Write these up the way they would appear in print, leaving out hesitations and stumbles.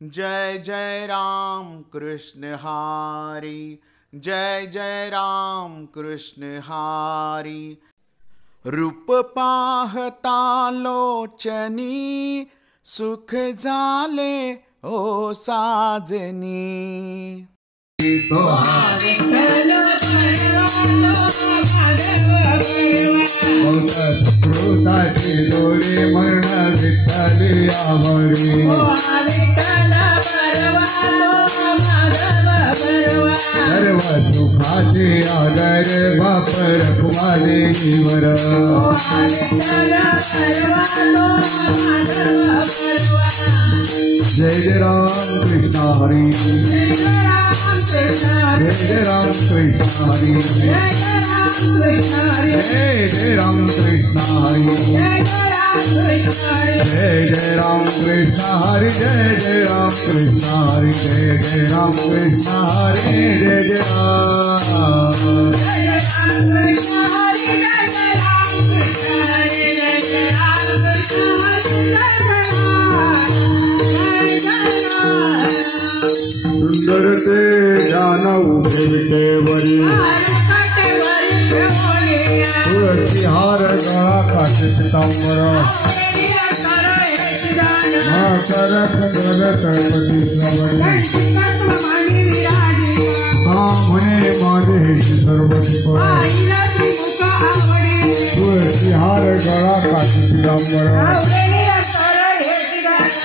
जय जय राम कृष्ण हरी, जय जय राम कृष्ण हरी। रूप पाहता लोचनी, सुख झाले ओ साजनी। कृताची डोळे मरण विठ्ठली आवरी, सर्व सुखाचे आदर बाप रखवादेवर। जय जय राम कृष्ण हरी, जय जय राम कृष्ण हरी, जय जय राम कृष्ण हरी, जय जय राम कृष्ण हरि, जय जय राम कृष्ण हरि, जय जय राम कृष्ण हरि, जय जय राम। सुंदर ते जान उभे विटेवरी, तुळसी हार गळा काठी पितांबर, मातर कंदर तळपती श्रवणी, म्हणे माझे सर्वती पण, तुळसी हार गळा काठी पितांबर,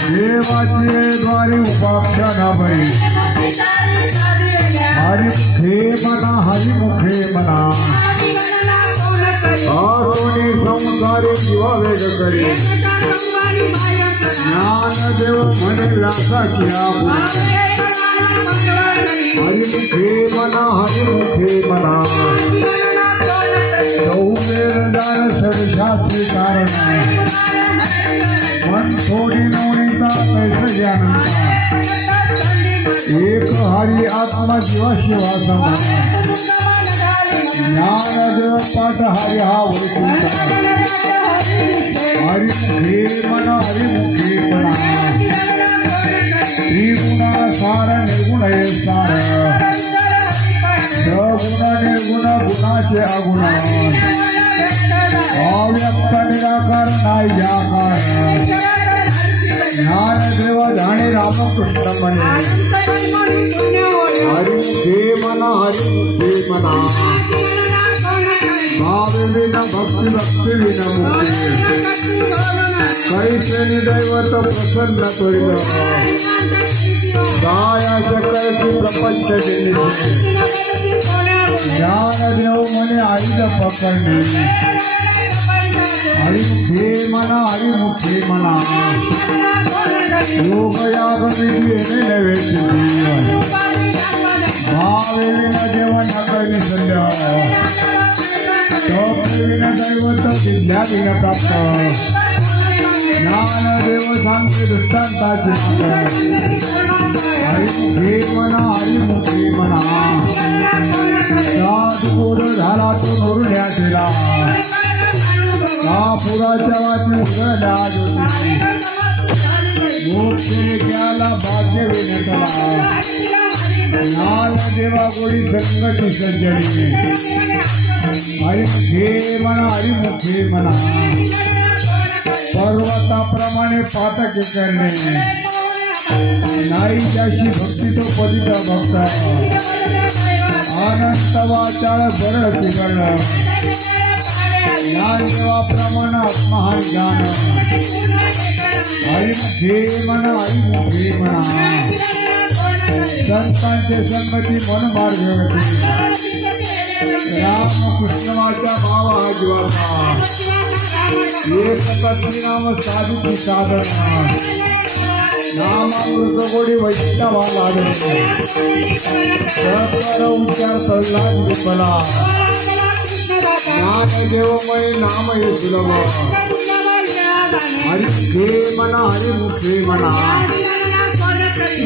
देवाचे द्वारी उपाख्याना बाई, हरिमुखे मना हरिमुखे मना, आरोनी संसारी विवावेग करी, ज्ञानदेव म्हणे व्यासा किया हरिमुखे मना हरिमुखे मना, सौमेरदार सरशास्त्री कारण, मन थोडी नवनीता तैस ज्ञानता, एक हरि आत्मा जीवा शिवा समा, ज्ञानदेव पाठ हरि हा ओळखूचा, हरिमुखे मना हरिमुखे मना, त्रिगुणा सार निर्गुण हे सार, सगुण निर्गुण गुणाचे अगुण, अव्यक्त निराकार नाही जाकार, ज्ञानदेव जाणे रामकृष्ण म्हणे, हरिमुखे मना हरिमुखे मना, भाव विना भक्ती भक्ती विना मुक्ती, कैसनी दैवत प्रसन्न करील, दया सकळची प्रपंच दिली, ज्ञानदेव म्हणे आईज पकडणे, हरिमुखे मना हरिमुखे मना, योग याग विधी येणे नव्हे सिद्धी, भावे विना जेवण नकळी संध्या, तप विना दैवत विद्या विना प्राप्त, ज्ञानदेव सांगते दृष्टांताची हरिमुखे मना हरिमुखे मना, साधुगुण झाला तो नरुण्या दिला, पुराच्या वाटी उघडल्या ज्योती, मोक्षे गेला भाग्य विनतला, ज्ञानदेवा गोडी संकटी सज्जनी, हरिमुखे मना हरिमुखे मना, पर्वताप्रमाणे पातके करणे, नाही त्याशी भक्ती तो पतिता भक्त, अनंत वाचाळ बरं तिकडलं, ज्ञानदेवाप्रमाणे आत्महान ज्ञान, हरिमुखे मना हरिमुखे मना, संतांचे संगती मन मार्ग, रामकृष्ण वाचा भाव हा जीवाचा, एक पत्नी नाम साधूची साधना, नामामृत गोडी वैष्णवा लादणे, सत्वर उच्चार प्रल्हाद विफला, ज्ञानदेवमय नाम हे सुलभ, हरिमुखे मना हरिमुखे मना,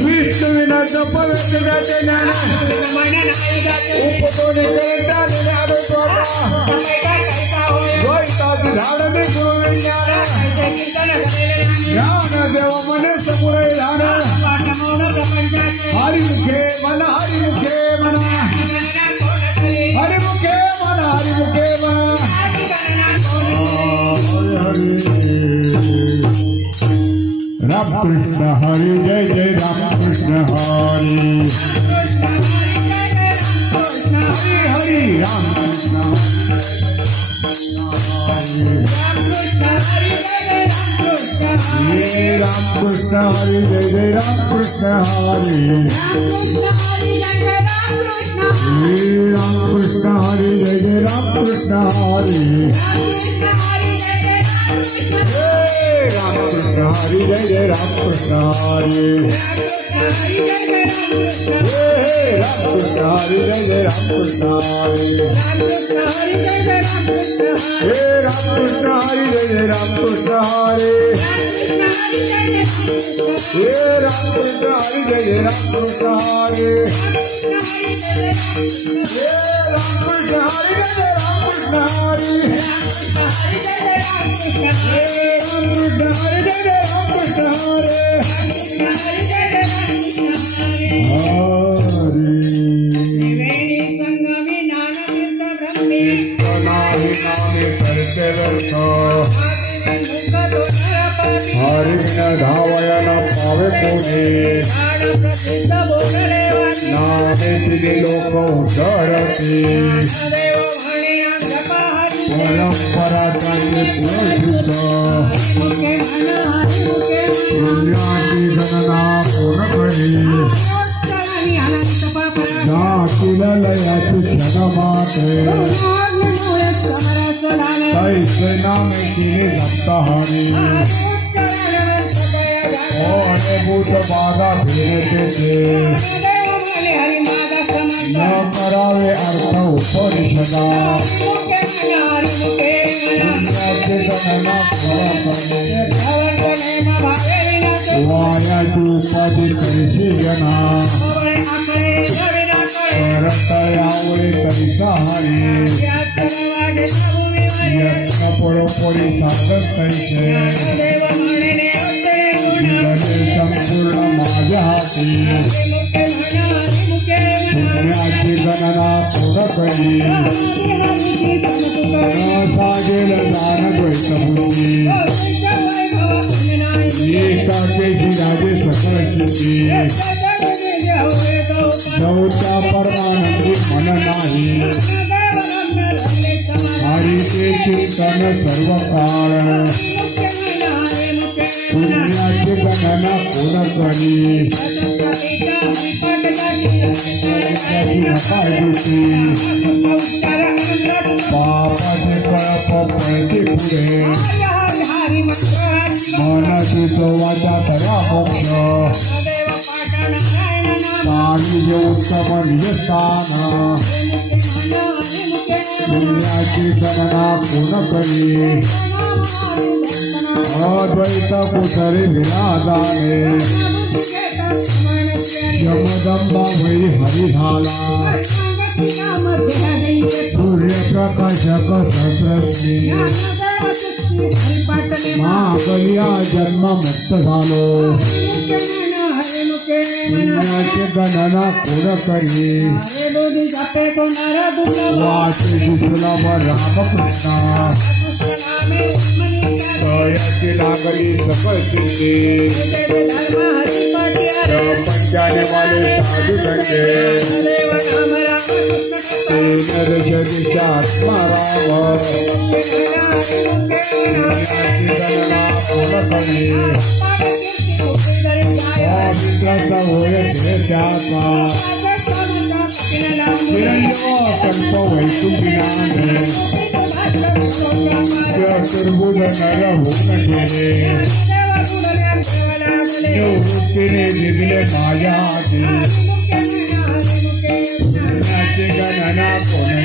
विष्णु विना जप वेदाचे ज्ञान, उपतोडी करता ज्ञान स्वतः, द्वैताची झाडणे गुरु विज्ञान, ज्ञानदेव मने समुरई ध्यान, कृष्ण हरे जय जय राम कृष्ण हरे हरे राम कृष्ण हरे राम कृष्ण हरे जय जय राम कृष्ण हरे राम कृष्ण हरे जय जय राम कृष्ण हरे राम कृष्ण हरे जय जय राम कृष्ण हरे राम कृष्ण हरे जय जय राम कृष्ण हरे राम कृष्ण हरे जय जय राम कृष्ण हरे राम कृष्ण हरे जय जय राम कृष्ण हरे राम कृष्ण हरे जय जय राम कृष्ण हरे हरि न धावय न पावे कोणी नामे तिने लोक उद्धरती परंपरा त्यांचे पुरस्कृत पुण्याची गणना कोण करी जातील लयाची क्षणमाते तैसे नामे तिने दत्तहारी भूत बाधा फिरते न करावे अर्थ उपनिषदा गणना वायाची उपाधी करीची जना करता यावळे करिता हरी यत्न परोपरी साधक कैसे संपूर्ण माझ्या हाती पुण्याची गणना कोण करी सागेल दान द्वैतबुद्धी एकाचे जिराजे सकळची जवच्या परमानंदी मन नाही हरीचे चिंतन सर्व काळ पुण्याची गणना कोण करी पापाचे कळप पळते पुढे मनाची वाचा करा मोक्ष पाणी उत्तम निजस्थान पुण्याची गणना कोण करी अद्वैत कुसरे विराजाने यमदंबा वै हरी झाला सूर्यप्रकाशक सहस्रश्री महाबलिया जन्म मुक्त झालो पुण्याची गणना कोण करी वाचे सुलभ रामकृष्ण याची लागली सकळ सिद्धी पंचाने वाले साधू दंडे आत्मा राम मित्राचा होय त्याचा कल्प वैकुंठीनाने चतुर्भुज नर होऊन गेले वृत्तीने निघले माझ्या हाती पुण्याची गणना कोण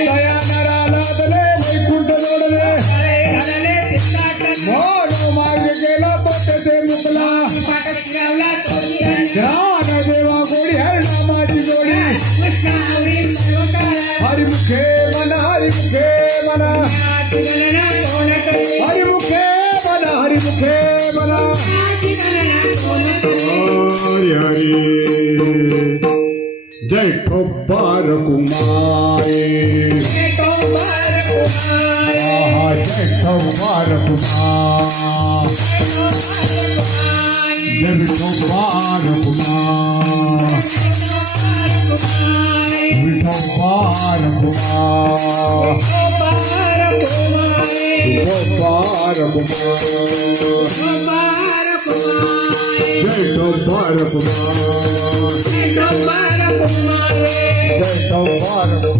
दया नराला दले वैकुंठ जोडले मार्ग गेला तो तेथे मुकला ज्ञान देवा गोडी हरिनामाची जोडी हरिमुखे मन हरिमुखे मन हरिमुखे मन हरिमुखे मन हरि हरि जय ठोपार कुमारे कुमार कुमार जय कुमार कुमार कुमार कुमार कुमार जय कुमार कुमार जय कुमार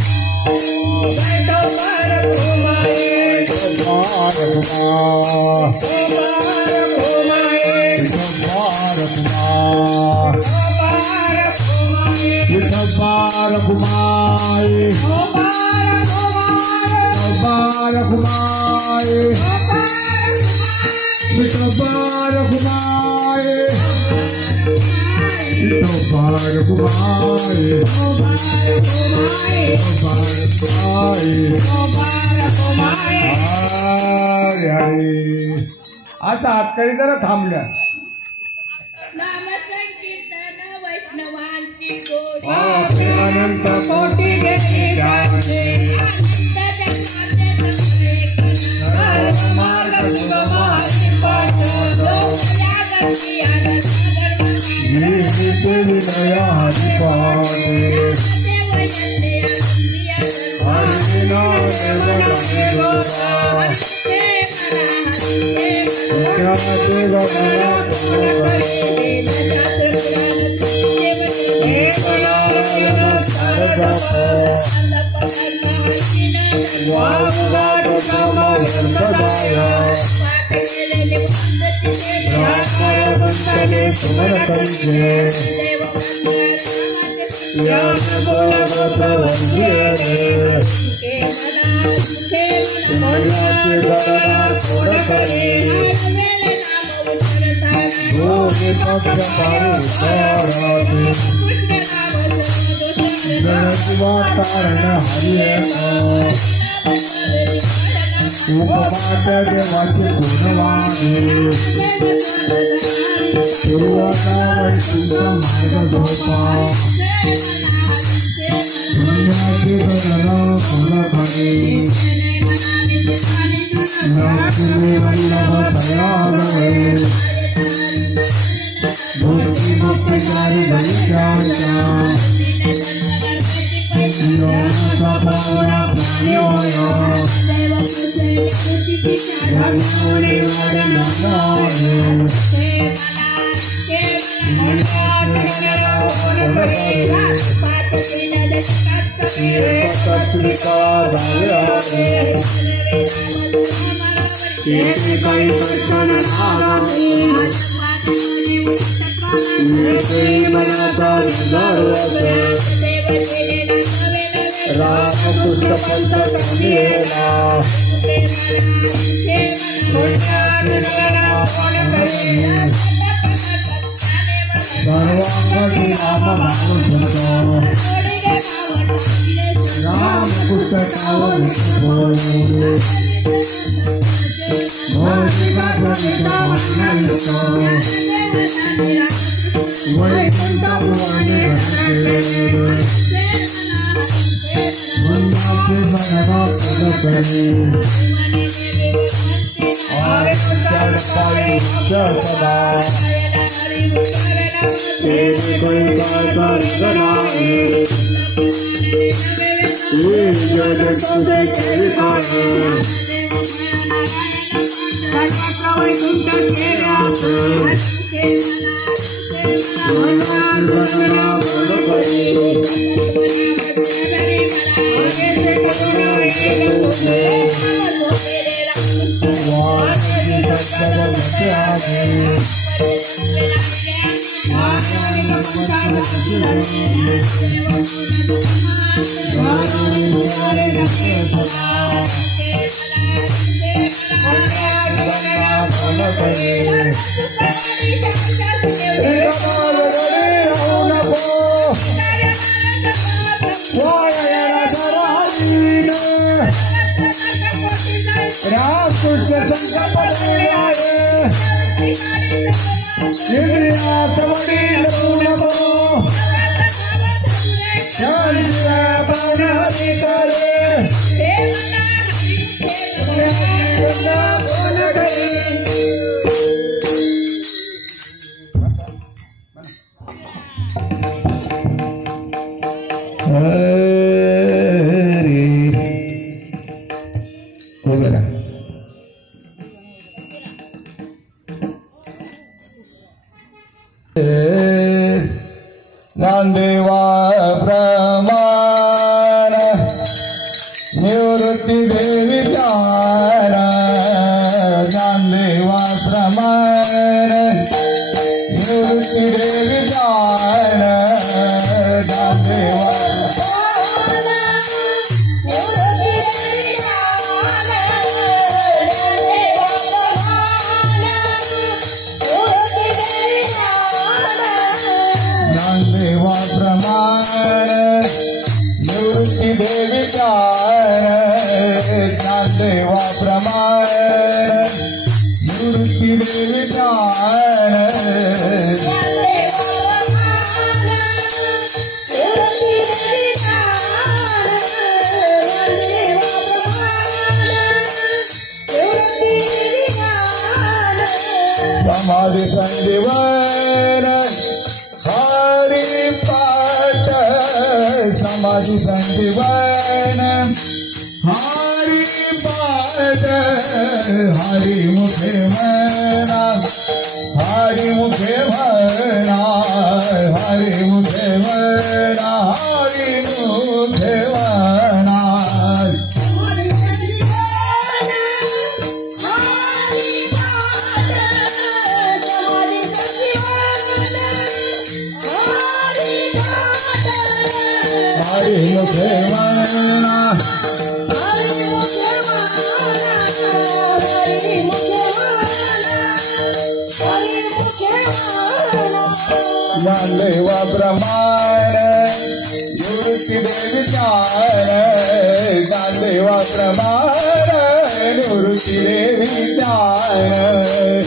आता हातकडी जरा थांबल्या अनंत कोटी ज्ञानदेवा प्रमाण निवृत्ती देवी ज्ञान ज्ञानदेवा प्रमाण निवृत्ती देवी ज्ञान ज्ञानदेवा ज्ञानदेवा प्रमाण निवृत्ती देवी ज्ञान ज्ञानदेवा प्रमाण निवृत्ती देवी ज्ञान समाधि संजीवन हरि पाठ समाधि संजीवन हरि पाठ हरि मुखे मना हरि मुखे मना हरि मुखे मना हरि मुखे मना हरि मुखे मना ज्ञानदेवा प्रमाण निवृत्ती देवी ज्ञान ज्ञानदेवा प्रमाण निवृत्ती देवी ज्ञान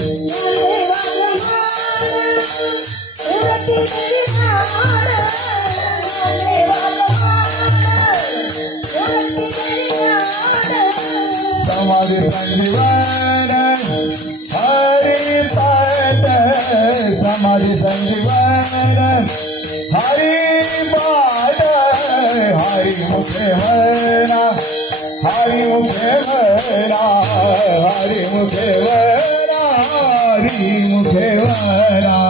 समाधि संजीवन हरि पाठ समाधि संजीवन हरि पाठ हरि मुखे मना हरि मुखे मना हरि मुखे मना हरि मुखे मना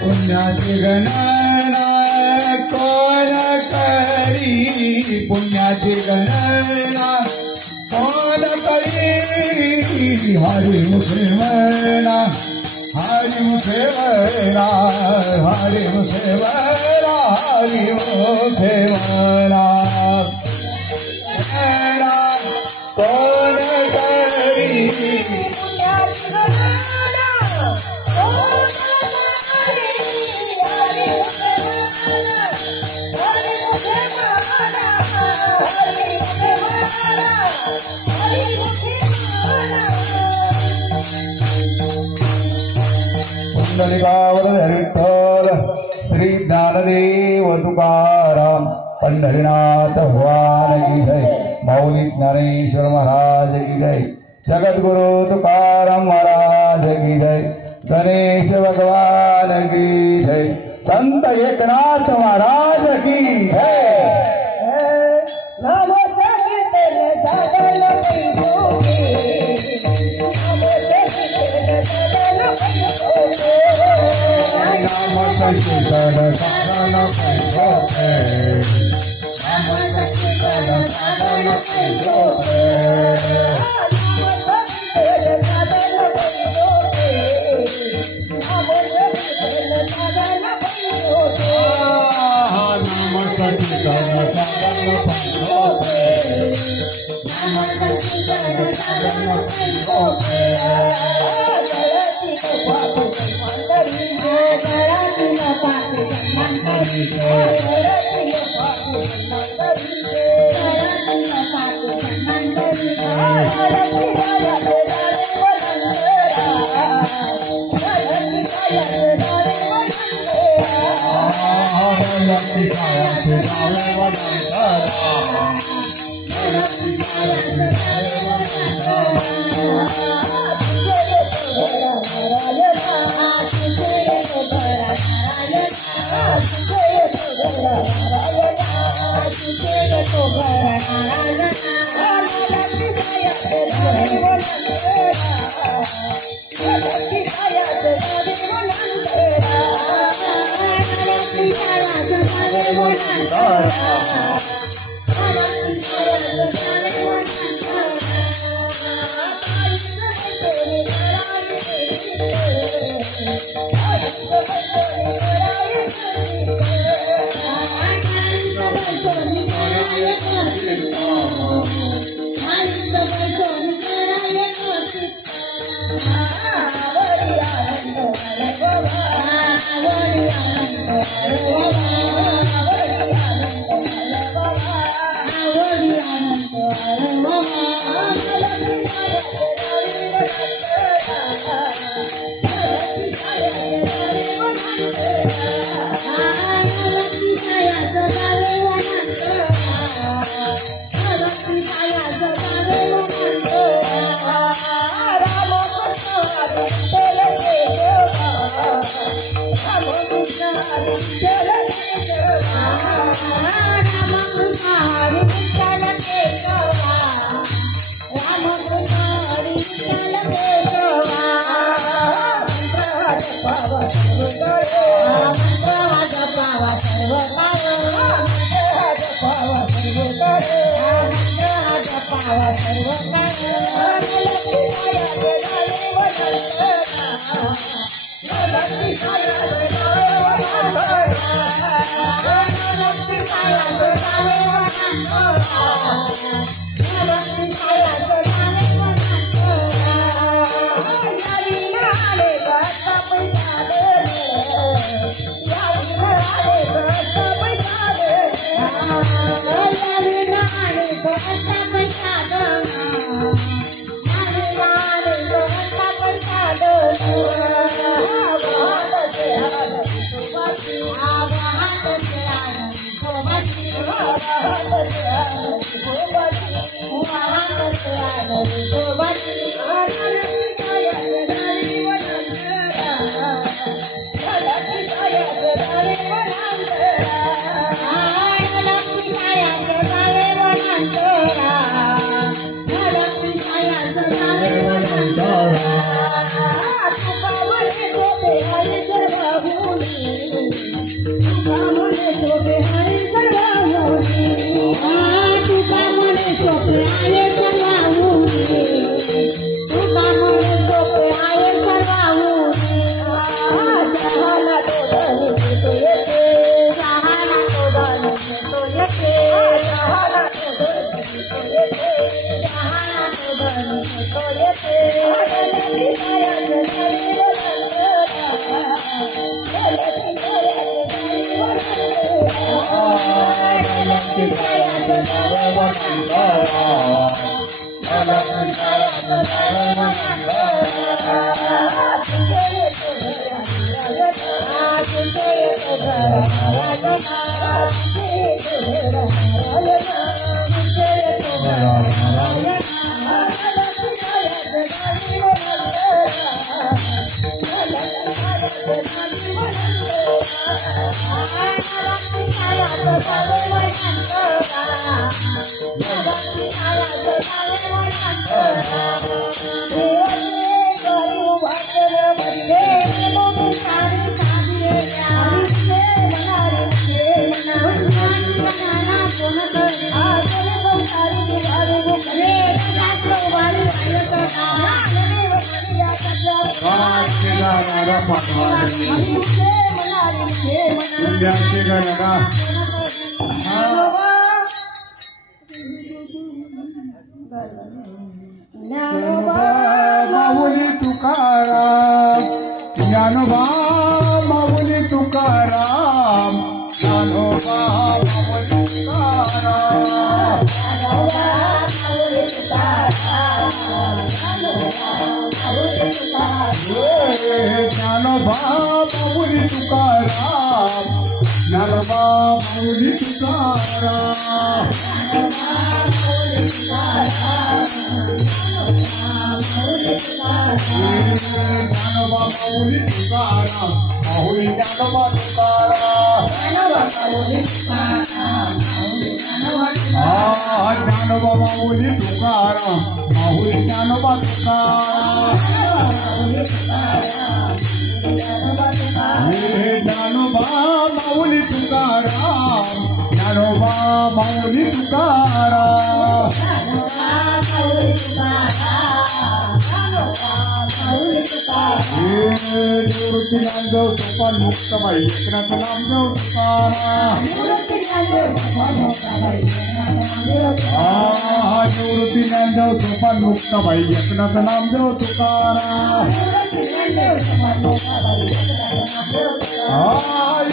पुण्याची गणना कोण करी पुण्याची गणना कोण करी हरि मुखे मना हरि मुखे मना हरि मुखे मना हरि मुखे मना कोण करी विठ्ठल श्री ज्ञानदेव तुकाराम पंढरीनाथ भगवान की जय मौली ज्ञानेश्वर महाराज की जय जगद्गुरु तुकाराम महाराज की जय गणेश भगवान की जय संत एकनाथ महाराज की जय Thank you. Tukaram, ज्ञानोबा माऊली तुकाराम माऊली ज्ञानोबा तुकाराम ज्ञानोबा माऊली तुकाराम ज्ञानोबा माऊली तुकाराम निवृत्ती ज्ञानदेव सोपान मुक्ताबाई एकनाथ नामदेव तुकाराम निवृत्ती ज्ञानदेव सोपान मुक्ताबाई एकनाथ नामदेव तुकाराम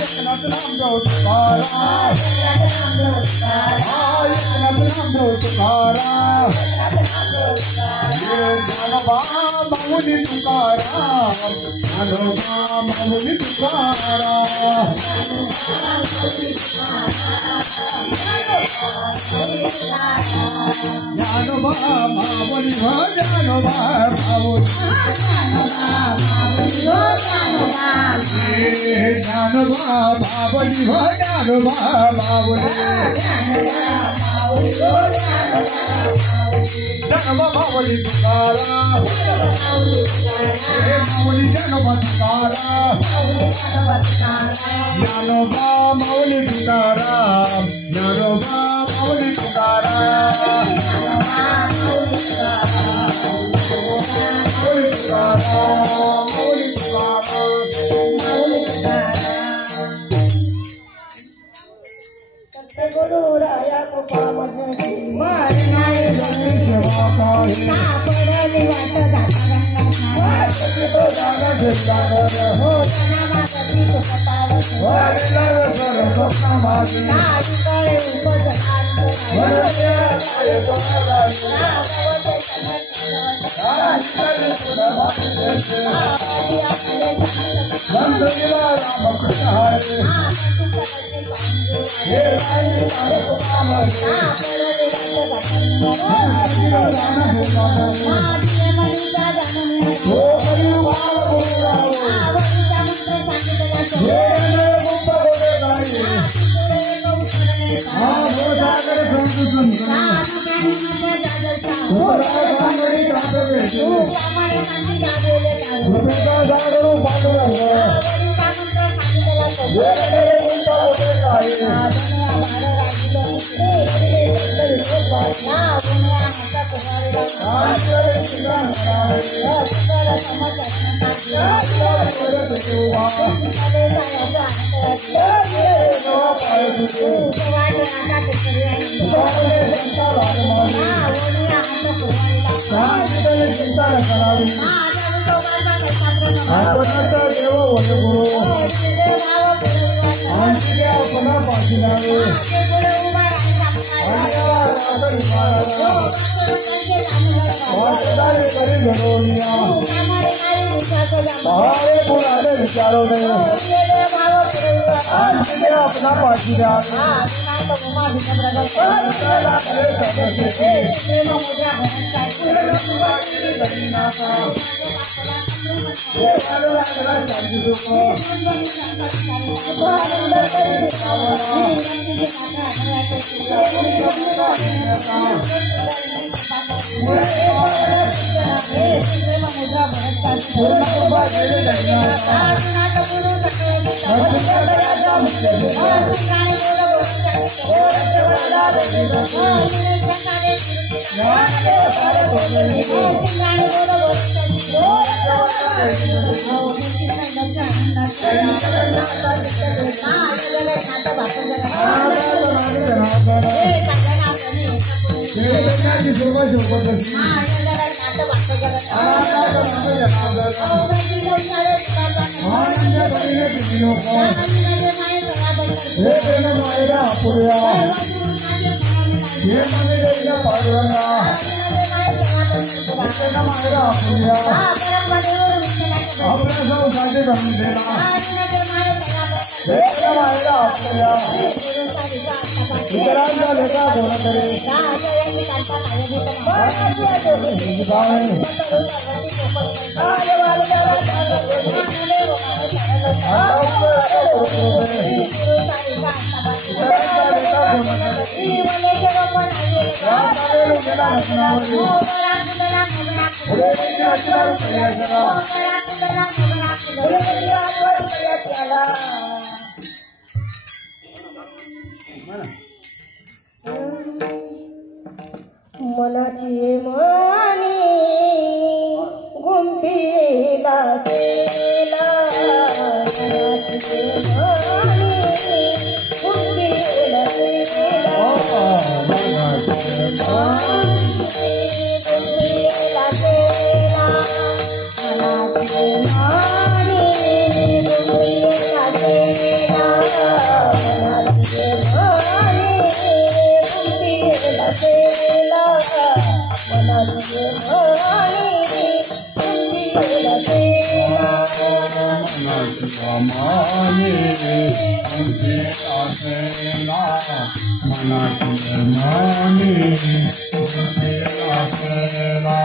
एकनाथ नामदेव तुकाराम नामदेव तुकाराम ज्ञानोबा माऊली तुकाराम ज्ञानोबा माऊली तुकाराम ज्ञानोबा माऊली हो ज्ञानोबा माऊली ज्ञानोबा माऊली हो ज्ञानोबा माऊली ज्ञानोबा माऊली तुकाराम माऊली ज्ञानोबा तुकाराम ज्ञानोबा माऊली तुकाराम ज्ञानोबा माऊली तुकाराम माऊली तुकाराम माऊली सतगुरु राया कृपा बसती मारणारे सेवा पाहि सापडली वाट जाता हो जना मागती तो पतावस वाडला सर स्वप्न मागी नाडी काळे उपज वरल्या काय तो आगाई नावते संतला रामकृष्ण हरे हे राई तारे कुमार विचारों में अपना पाठीदार मनाची मानी गुंफीला सेला मनाची मानी गुंफीला सेला गुंफीला सेला मनाची मानी गुंफीला सेला मनाची मानी गुंफीला सेला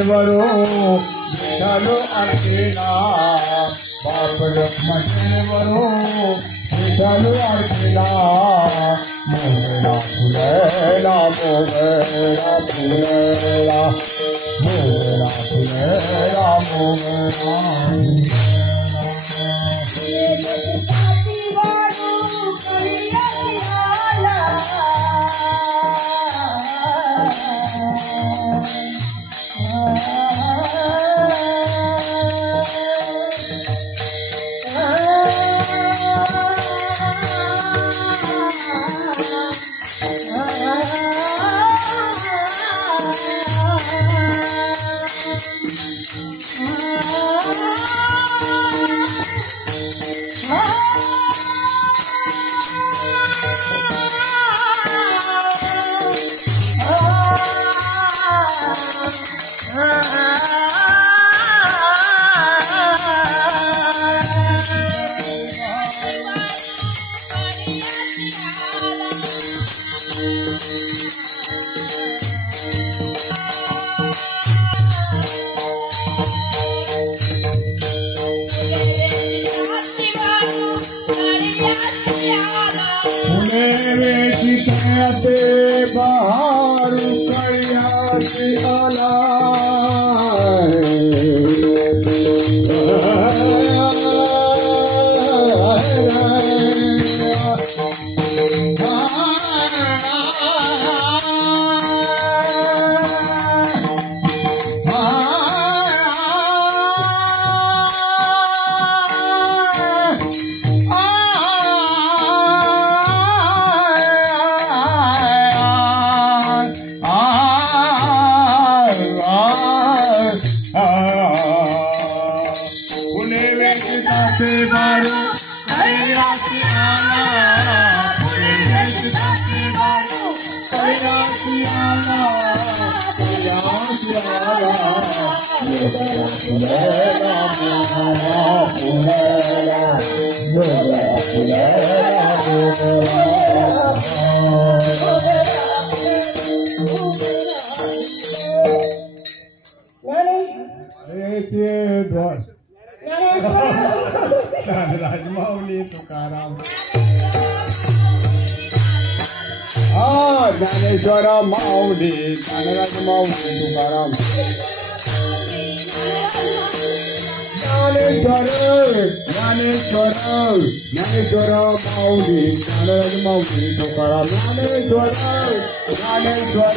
बरो विठ्ठल आरतीला बाप रखमाचे बरो विठ्ठल आरतीला मोगरा फुलेला मोगरा फुलेला मोगरा फुलेला मोगरा राजमाऊली तुकाराम ज्ञानेश्वर माऊली ज्ञानराज माऊली तुकाराम ज्ञानेश्वर ज्ञानेश्वर माऊली ज्ञानराज माऊली तुकाराम ज्ञानेश्वर ज्ञानेश्वर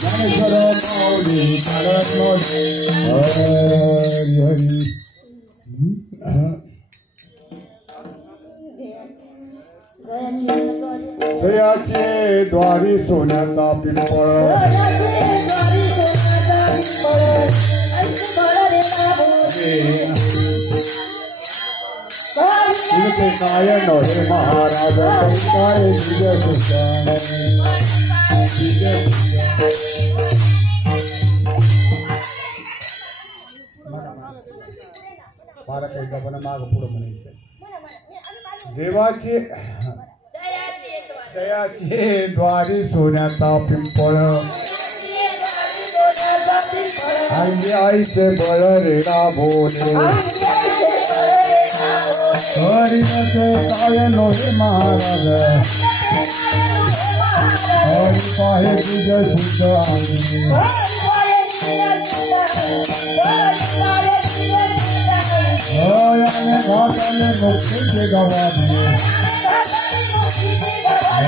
ज्ञानेश्वर माऊली ज्ञानराज माऊली हरी हरी दयाचे द्वारी सोन्याचा पिंपळ इनके कायन हे महाराज संताय विजय कृष्ण मला काही गपन माग पुढं म्हणायचं देवाची दयाची द्वारी सोन्याचा पिंपळ अंगी आईचे बळ रेडा बोले हरिचे काय नोहे महाराज हरि पाहे तुझ शुद्ध अंगी हयाने घाटाने मुक्तीचे गवाने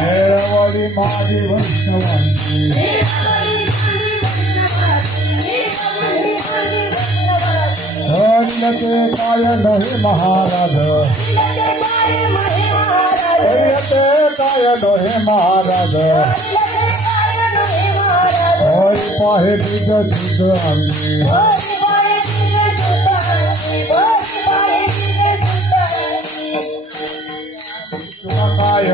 हेरवडी माझी वैष्णवांची हरिते काय नहे महाराज हरिते काय नहे महाराज हरि पाहे तुझ शुद्ध अंगी काय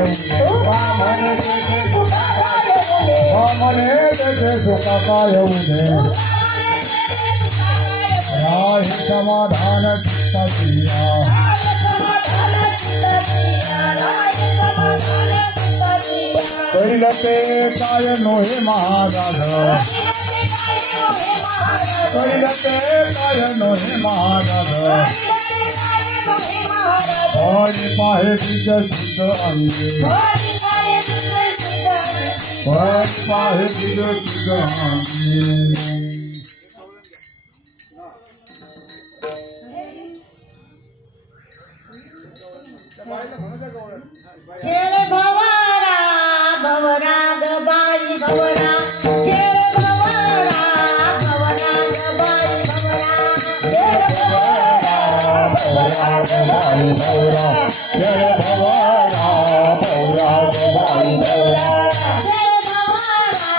मने देखे सुखा काय समाधान चित्ता दिया कैलते काय नोहे महाराज कैलते काय नोहे महाराज हरि पाहे बीज शुद्ध अंगे हरि पाहे बीज शुद्ध अंगे खेळ भवरा भवरा ग बाई भवरा खेळ भवरा भवरा ग बाई भवरा खेळ भवरा भवरा ग बाई भवरा खेळ भवरा भवरा ग बाई भवरा खेळ भवरा भवरा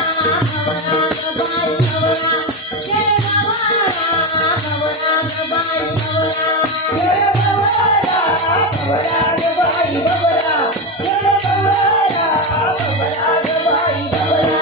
ग बाई भवरा खेळ भवरा भवरा ग बाई भवरा खेळ भवरा भवरा ग बाई भवरा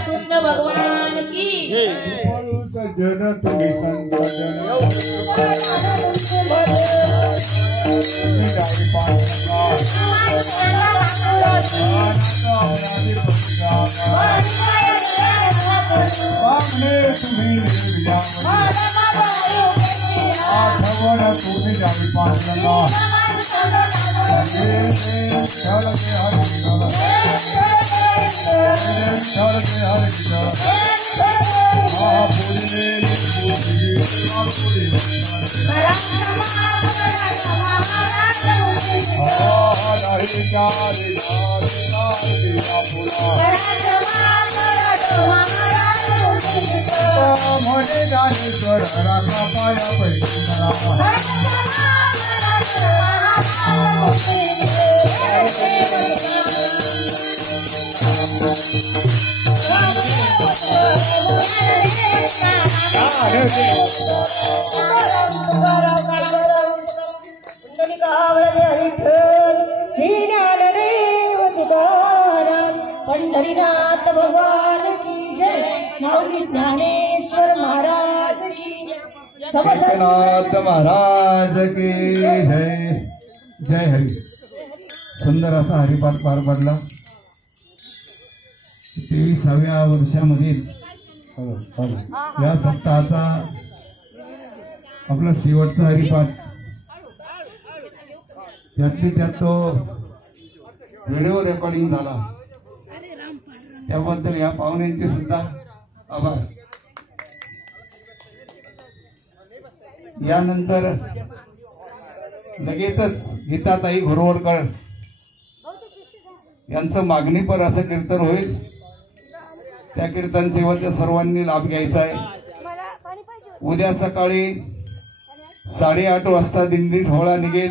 कृष्ण भगवान की जन तुम्ही संतजन तुम्ही जाई पांडला मोठे ज्ञानेश्वर राखा पाया पंढरीनाथ भगवान की जय नवनीत ज्ञानेश्वर महाराज की नाथ महाराज की जय जय हरी. सुंदर असा हरिपाठ पार पडला. 23व्या वर्षामधील या सप्ताहाचा आपला शेवटचा हरिपाठ. त्यातली त्यात तो व्हिडिओ रेकॉर्डिंग झाला त्याबद्दल या पाहुण्यांचे सुद्धा आभार. यानंतर लगेचच गीताताई घोरवडकर यांचं मागणीपर असं कीर्तन होईल. त्या कीर्तन सेवेचा सर्वांनी लाभ घ्यायचा आहे. उद्या सकाळी 8:30 वाजता दिंडी ढोळा निघेल.